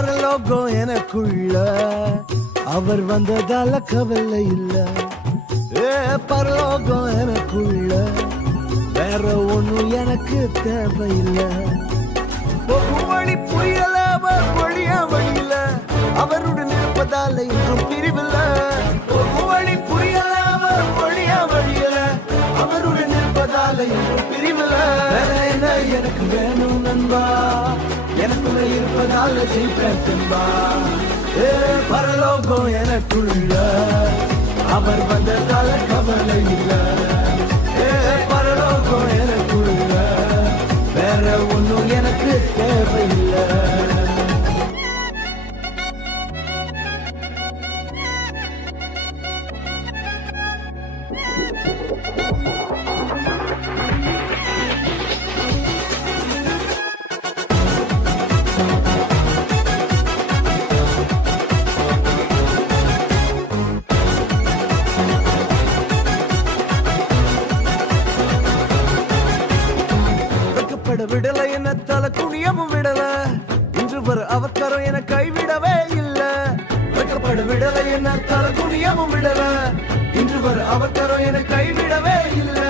பரலோகம் எனக்குள்ள அவர் வந்ததால கவலை இல்ல. பரலோகம் எனக்குள்ள வேற ஒண்ணும் எனக்கு தேவையில்லை. வழி புரியல அவர் வழியா வழியில அவருடன் இருப்பதால இன்றும் பிரிவில்ல. வழி புரியல அவர் வழியா வழியில அவருடன் இருப்பதால இன்றும் பிரிவில்ல. வேற என்ன எனக்கு வேணும் நண்பா, எனக்குள்ள இருப்பதால ஜெயிப்பேன் தெம்பா. பரலோகம் எனக்குள்ள அவர் வந்ததால கவலை இல்ல. பரலோகம் எனக்குள்ள வேற ஒண்ணும் எனக்கு தேவையில்லை. விடல என்ன தலை குனியமும் விடல, இன்று வர அவக்கரம் என கைவிடவே இல்ல. வெக்கப்பட விடல என்ன தலை குனியமும் விடல, இன்று வர அவக்கரம் என கைவிடவே இல்ல.